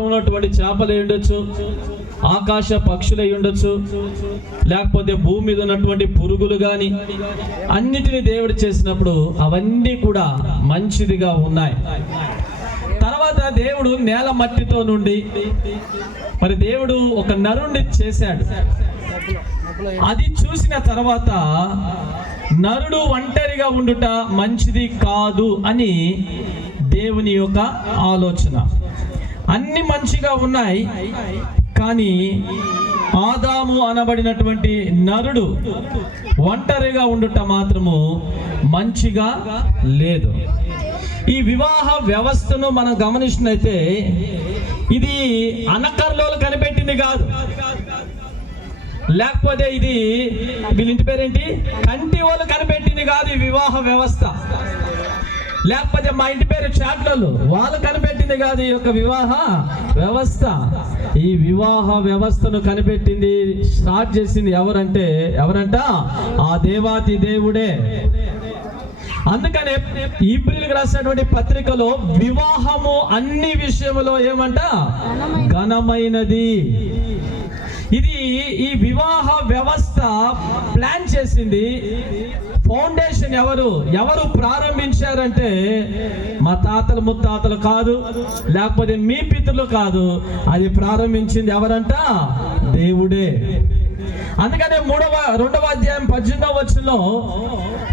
సముద్రంలో ఉన్నటువంటి చేపలు ఉండొచ్చు, ఆకాశ పక్షులు అయి ఉండొచ్చు, లేకపోతే భూమి మీద ఉన్నటువంటి పురుగులు కానీ, అన్నిటినీ దేవుడు చేసినప్పుడు అవన్నీ కూడా మంచిదిగా ఉన్నాయి. తర్వాత దేవుడు నేల మట్టితో నుండి మరి దేవుడు ఒక నరుణ్ణి చేశాడు. అది చూసిన తర్వాత నరుడు ఒంటరిగా ఉండుట మంచిది కాదు అని దేవుని యొక్క ఆలోచన. అన్ని మంచిగా ఉన్నాయి, కానీ ఆదాము అనబడినటువంటి నరుడు ఒంటరిగా ఉండుట మాత్రము మంచిగా లేదు. ఈ వివాహ వ్యవస్థను మనం గమనించినైతే ఇది అనకర్లోలు కనిపెట్టింది కాదు, లేకపోతే ఇది వీళ్ళ ఇంటి పేరేంటి కంటి వాళ్ళు కనిపెట్టింది కాదు. ఈ వివాహ వ్యవస్థ లేకపోతే మా ఇంటి పేరు చాట్లలో వాళ్ళు కనిపెట్టింది కాదు. ఈ యొక్క వివాహ వ్యవస్థ, ఈ వివాహ వ్యవస్థను కనిపెట్టింది, స్టార్ట్ చేసింది ఎవరంట ఆ దేవాతి దేవుడే. అందుకనే హీబ్రీయులకు రాసినటువంటి పత్రికలో వివాహము అన్ని విషయములో ఏమంట ఘనమైనది. ఇది ఈ వివాహ వ్యవస్థ ప్లాన్ చేసింది. ఫౌండేషన్ ఎవరు ప్రారంభించారంటే మా తాతలు ముత్తాతలు కాదు, లేకపోతే మీ పితరులు కాదు. అది ప్రారంభించింది ఎవరంట దేవుడే. అందుకనే 2వ అధ్యాయం 18వ వచనంలో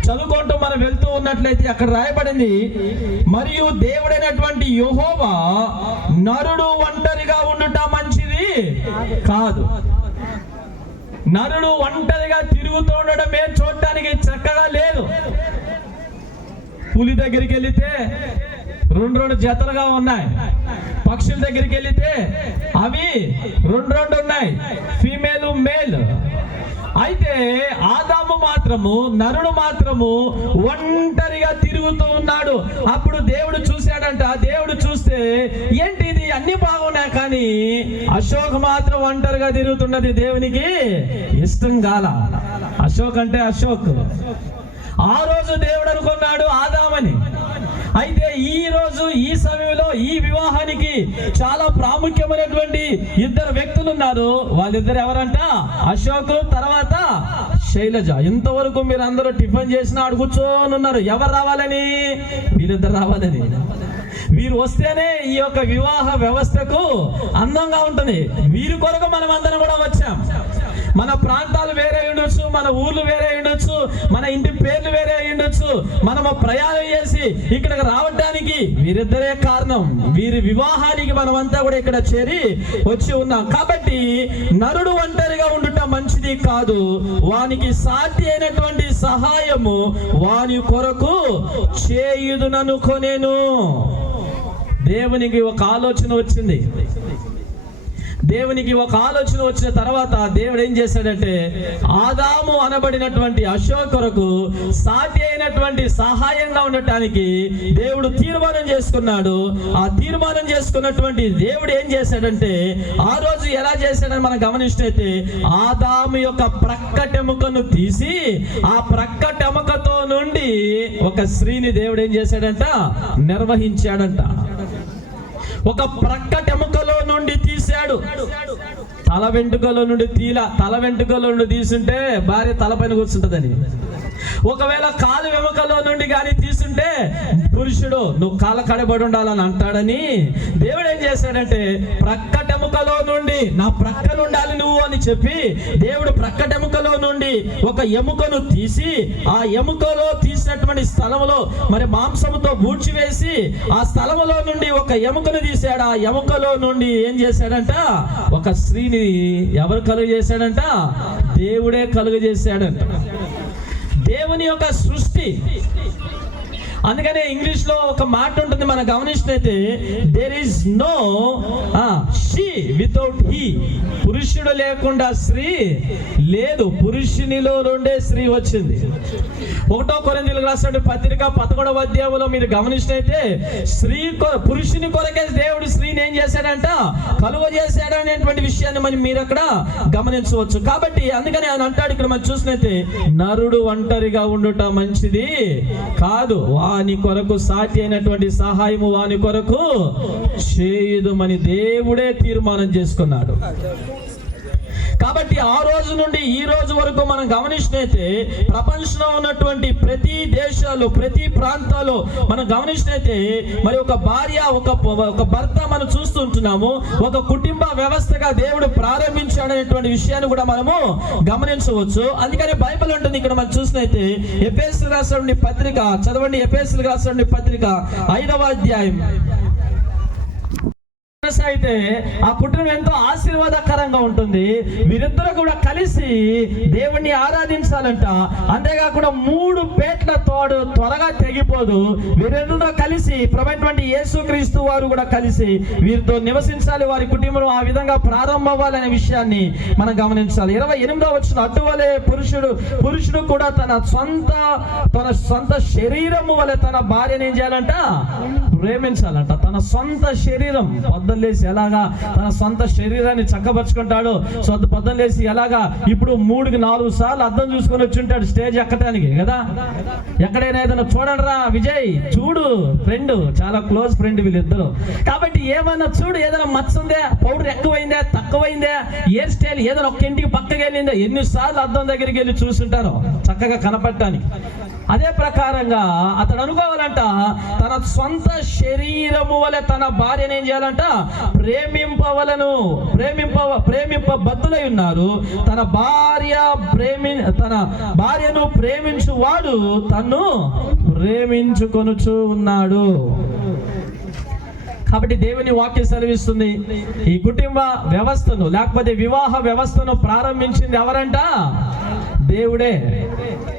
చదువుకుంటూ మనం వెళ్తూ ఉన్నట్లయితే అక్కడ రాయబడింది, మరియు దేవుడైనటువంటి యెహోవా నరుడు ఒంటరిగా ఉండుట మంచిది కాదు. నరుడు ఒంటరిగా తిరుగుతూ ఉండడమే చూడటానికి చక్కగా లేదు. పులి దగ్గరికి వెళితే 2 జతలుగా ఉన్నాయి, పక్షుల దగ్గరికి వెళితే అవి 2 ఉన్నాయి, ఫీమేల్ మేల్. అయితే ఆదాము మాత్రము, నరుడు మాత్రము ఒంటరిగా తిరుగుతూ ఉన్నాడు. అప్పుడు దేవుడు చూశాడంట. దేవుడు చూస్తే ఏంటి ఇది అన్ని బాగున్నాయి, కానీ అశోక్ మాత్రం ఒంటరిగా తిరుగుతున్నది దేవునికి ఇష్టం కాల. అశోక్ అంటే అశోక్. ఆ రోజు దేవుడు అనుకున్నాడు ఆదామని. అయితే ఈ రోజు ఈ సమయంలో ఈ వివాహానికి చాలా ప్రాముఖ్యమైనటువంటి 2 వ్యక్తులు ఉన్నారు. వాళ్ళిద్దరు ఎవరంట అశోక్, తర్వాత శైలజ. ఇంతవరకు మీరు అందరూ టిఫిన్ చేసినా అడు కూర్చొని ఉన్నారు. ఎవరు రావాలని? వీరిద్దరు రావాలని. వీరు వస్తేనే ఈ యొక్క వివాహ వ్యవస్థకు అందంగా ఉంటుంది. వీరి కొరకు మనం అందరం కూడా వచ్చాం. మన ప్రాంతాలు వేరే ఉండొచ్చు, మన ఊర్లు వేరే ఉండొచ్చు, మన ఇంటి పేర్లు వేరే ఉండొచ్చు. మనము ప్రయాణం చేసి ఇక్కడికి రావడానికి వీరిద్దరే కారణం. వీరి వివాహానికి మనమంతా కూడా ఇక్కడ చేరి వచ్చి ఉన్నాం. కాబట్టి నరుడు ఒంటరిగా ఉండుట మంచిది కాదు, వానికి సాటి అయినటువంటి సహాయము వాని కొరకు చేయుదుననుకొనేను. దేవునికి ఒక ఆలోచన వచ్చింది. దేవునికి ఒక ఆలోచన వచ్చిన తర్వాత దేవుడు ఏం చేశాడంటే ఆదాము అనబడినటువంటి అశోక్ కొరకు సాటి అయినటువంటి సహాయంగా ఉండటానికి దేవుడు తీర్మానం చేసుకున్నాడు. ఆ తీర్మానం చేసుకున్నటువంటి దేవుడు ఏం చేశాడంటే ఆ రోజు ఎలా చేశాడని మనం గమనించినైతే ఆదాము యొక్క ప్రక్కటెముకను తీసి ఆ ప్రక్కటెముకతో నుండి ఒక స్త్రీని దేవుడు ఏం చేశాడంట నిర్వహించాడంట. ఒక ప్రక్కటెముకలో నుండి తీశాడు. తల వెంట్రుకలో నుండి తల వెంట్రుకలో నుండి తీసుంటే భార్య తలపైన కూర్చుంటదని. ఒకవేళ కాలు వెముకలో నుండి కానీ తీసుంటే పురుషుడు నువ్వు కాళ్ళ కడబడి ఉండాలని అంటాడని దేవుడు ఏం చేశాడంటే ప్రక్కటెముకలో నుండి నా ప్రక్కన ఉండాలి నువ్వు అని చెప్పి దేవుడు ప్రక్కటెముకలో నుండి ఒక ఎముకను తీసి ఆ ఎముకలో తీసినటువంటి స్థలంలో మరి మాంసముతో బూడ్చివేసి ఆ స్థలములో నుండి ఒక ఎముకను తీశాడు. ఆ ఎముకలో నుండి ఏం చేశాడంట ఒక స్త్రీని ఎవరు కలుగ చేశాడంట దేవుడే కలుగ చేశాడంట. దేవుని యొక్క సృష్టి. అందుకనే ఇంగ్లీష్ లో ఒక మాట ఉంటుంది మనం గమనించినైతే there is no she without he. పురుషుడు లేకుండా స్త్రీ లేదు, పురుషునిలో నుండే స్త్రీ వచ్చింది. 1 కొరింథీయులకు రాసిన పత్రిక 11వ అధ్యాయంలో మీరు గమనించినైతే పురుషుని కొరకే దేవుడు స్త్రీని ఏం చేశాడంట కలుగజేశాడు అనేటువంటి విషయాన్ని మనం మీరు అక్కడ గమనించవచ్చు. కాబట్టి అందుకని ఆయన అంటాడు ఇక్కడ మనం చూసినైతే నరుడు ఒంటరిగా ఉండుట మంచిది కాదు, వాని కొరకు సాటి అయినటువంటి సహాయము వాని కొరకు చేయుదుమని దేవుడే తీర్మానం చేసుకున్నాడు. కాబట్టి ఆ రోజు నుండి ఈ రోజు వరకు మనం గమనించినైతే ప్రపంచంలో ఉన్నటువంటి ప్రతి దేశాలు, ప్రతి ప్రాంతాల్లో మనం గమనించినైతే మరి ఒక భార్య, ఒక భర్త మనం చూస్తుంటున్నాము. ఒక కుటుంబ వ్యవస్థగా దేవుడు ప్రారంభించాడనేటువంటి విషయాన్ని కూడా మనము గమనించవచ్చు. అందుకని బైబిల్ ఉంటుంది ఇక్కడ మనం చూసినైతే ఎఫెసీయులకు రాసినటువంటి పత్రిక చదవండి. ఎఫెసీయులకు రాసినటువంటి పత్రిక 5వ అధ్యాయం. అయితే ఆ కుటుంబం ఎంతో ఆశీర్వాదకరంగా ఉంటుంది. వీరిద్దరూ కూడా కలిసి దేవుణ్ణి ఆరాధించాలంట. అంతేకాకుండా 3 పేట్ల తోడు త్వరగా తెగిపోదు. వీరిద్దరూ కలిసి ప్రభువైనటువంటి యేసుక్రీస్తు వారు కూడా కలిసి వీరితో నివసించాలి. వారి కుటుంబం ఆ విధంగా ప్రారంభం అవ్వాలనే విషయాన్ని మనం గమనించాలి. 28వ వచనం, అటువలే పురుషుడు కూడా తన సొంత శరీరము వలె తన భార్యను ఏం చేయాలంట? ప్రేమించాలంట. తన సొంత శరీరం పొద్దులేసి ఎలాగా తన సొంత శరీరాన్ని చక్కపరుచుకుంటాడు, పొద్దులేసి ఎలాగా ఇప్పుడు 3-4 సార్లు అద్దం చూసుకొని వచ్చి ఉంటాడు స్టేజ్ ఎక్కడానికి కదా. ఎక్కడైనా ఏదైనా చూడండి రా విజయ్, చూడు ఫ్రెండ్, చాలా క్లోజ్ ఫ్రెండ్ వీళ్ళిద్దరు. కాబట్టి ఏమన్నా చూడు, ఏదైనా మచ్చ ఉందే, పౌడర్ ఎక్కువైందే, తక్కువైందే, హెయిర్ స్టైల్ ఏదైనా ఒక్క ఇంటికి పక్కకి వెళ్ళిందే, ఎన్నిసార్లు అద్దం దగ్గరికి వెళ్ళి చూస్తుంటారో చక్కగా కనపడటానికి. అదే ప్రకారంగా అతడు అనుకోవాలంట, తన సొంత శరీరము వలె తన భార్యను ఏం చేయాలంట? ప్రేమింపవలను. ప్రేమింపబద్ధులై ఉన్నారు. తన భార్యను ప్రేమించువాడు తన్ను ప్రేమించుకొనుచు ఉన్నాడు. కాబట్టి దేవుని వాక్యం సెలవిస్తుంది, ఈ కుటుంబ వ్యవస్థను లేకపోతే వివాహ వ్యవస్థను ప్రారంభించింది ఎవరంట? దేవుడే.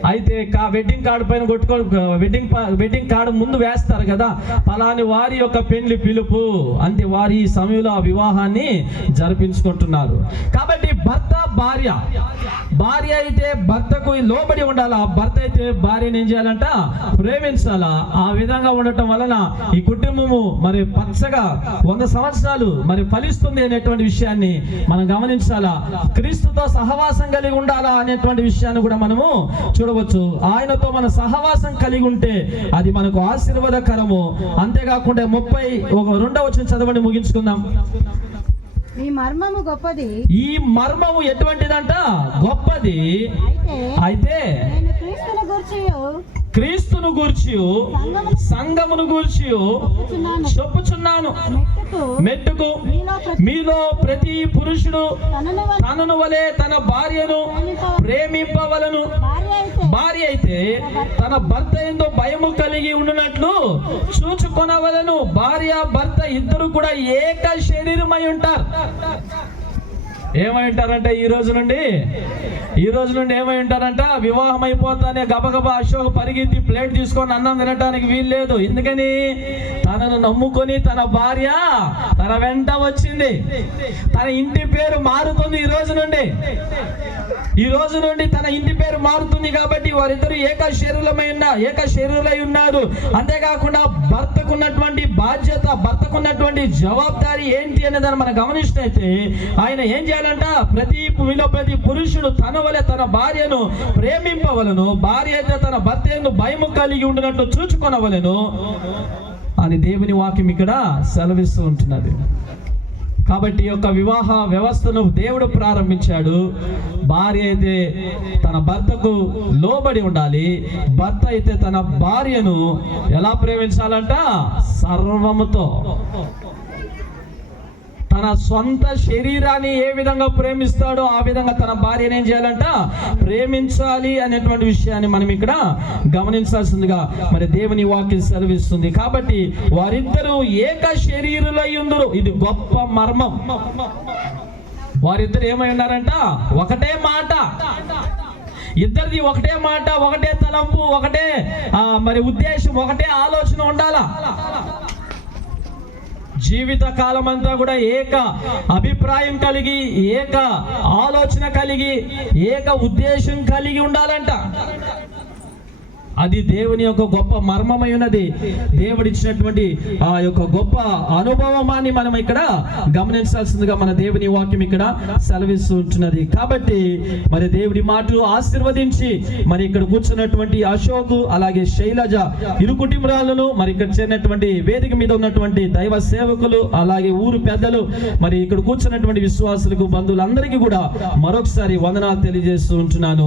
అయితే వెడ్డింగ్ కార్డు పైన వెడ్డింగ్ కార్డు ముందు వేస్తారు కదా, పలాని వారి యొక్క పెళ్లి పిలుపు అంటే వారి ఈ సమయంలో ఆ వివాహాన్ని జరిపించుకుంటున్నారు. కాబట్టి భర్త భార్య అయితే భర్తకు లోబడి ఉండాలా, భర్త అయితే భార్యను ఏం చేయాలంట? ప్రేమించాలా. ఆ విధంగా ఉండటం వలన ఈ కుటుంబము మరి పచ్చగా 100 సంవత్సరాలు మరి ఫలిస్తుంది అనేటువంటి విషయాన్ని మనం గమనించాలా. క్రీస్తుతో సహవాసం కలిగి ఉండాలా అనేటువంటి విషయాన్ని కూడా మనము చూడవచ్చు. ఆయనతో మన సహవాసం కలిగి ఉంటే అది మనకు ఆశీర్వాదకరము. అంతేకాకుండా 32వ వచనం చదవండి, ముగించుకుందాం. ఈ మర్మము గొప్పది. ఈ మర్మము ఎటువంటిదంట? గొప్పది. అయితే క్రీస్తును గూర్చి సంఘమును గూర్చి చెప్పుచున్నాను, మెట్టుకు మీలో ప్రతి పురుషుడు తనను వలె తన భార్యను ప్రేమింపవలను. భార్య అయితే తన భర్త యందు భయము కలిగి ఉండునట్లు చూచుకొనవలను. భార్య భర్త ఇద్దరు కూడా ఏక శరీరమై ఉంటారు. ఏమై ఉంటారంట? ఈ రోజు నుండి ఏమై ఉంటారంట? వివాహం అయిపోతానే గబగబా అశోక్ పరిగెత్తి ప్లేట్ తీసుకొని అన్నం తినడానికి వీలు లేదు. ఎందుకని? తనను నమ్ముకొని తన భార్య తన వెంట వచ్చింది. తన ఇంటి పేరు మారుతుంది ఈ రోజు నుండి తన ఇంటి పేరు మారుతుంది. కాబట్టి వారిద్దరు ఏక శరీరులై ఉన్నారు. అంతేకాకుండా భర్తకున్నటువంటి బాధ్యత, భర్తకున్నటువంటి జవాబారి ఏంటి అనే దాన్ని మనం గమనించినైతే ఆయన ఏం చేయాలంట? ప్రతి పురుషుడు తన వలె తన భార్యను ప్రేమింపవలను. భార్య అయితే తన భర్త యందు భయము కలిగి ఉండినట్లు చూచుకొనవలెను అని దేవుని వాక్యం ఇక్కడ సెలవిస్తూ ఉంటున్నది. కాబట్టి ఈ యొక్క వివాహ వ్యవస్థను దేవుడు ప్రారంభించాడు. భార్య అయితే తన భర్తకు లోబడి ఉండాలి. భర్త అయితే తన భార్యను ఎలా ప్రేమించాలంట? సర్వముతో. తన సొంత శరీరాన్ని ఏ విధంగా ప్రేమిస్తాడో ఆ విధంగా తన భార్యను ఏం చేయాలంట? ప్రేమించాలి అనేటువంటి విషయాన్ని మనం ఇక్కడ గమనించాల్సిందిగా మరి దేవుని వాక్యం సెలవిస్తుంది. కాబట్టి వారిద్దరూ ఏక శరీరులై ఉందురు. ఇది గొప్ప మర్మం. వారిద్దరు ఏమై ఉన్నారంట? ఒకటే మాట. ఇద్దరిది ఒకటే మాట, ఒకటే తలంపు, ఒకటే మరి ఉద్దేశం, ఒకటే ఆలోచన ఉండాలా. జీవిత కాలం అంతా కూడా ఏక అభిప్రాయం కలిగి, ఏక ఆలోచన కలిగి, ఏక ఉద్దేశం కలిగి ఉండాలంట. అది దేవుని యొక్క గొప్ప మర్మమై ఉన్నది. దేవుడిచ్చినటువంటి ఆ యొక్క గొప్ప అనుభవమాన్ని మనం ఇక్కడ గమనించాల్సిందిగా మన దేవుని వాక్యం ఇక్కడ సెలవిస్తూ ఉంటున్నది. కాబట్టి మరి దేవుడి మాటలు ఆశీర్వదించి మరి ఇక్కడ కూర్చున్నటువంటి అశోక్ అలాగే శైలజ ఇరు కుటుంబాలను మరి ఇక్కడ చేరినటువంటి వేదిక మీద ఉన్నటువంటి దైవ సేవకులు అలాగే ఊరు పెద్దలు మరి ఇక్కడ కూర్చున్నటువంటి విశ్వాసులకు బంధువులందరికీ కూడా మరొకసారి వందనాలు తెలియజేస్తూ ఉంటున్నాను.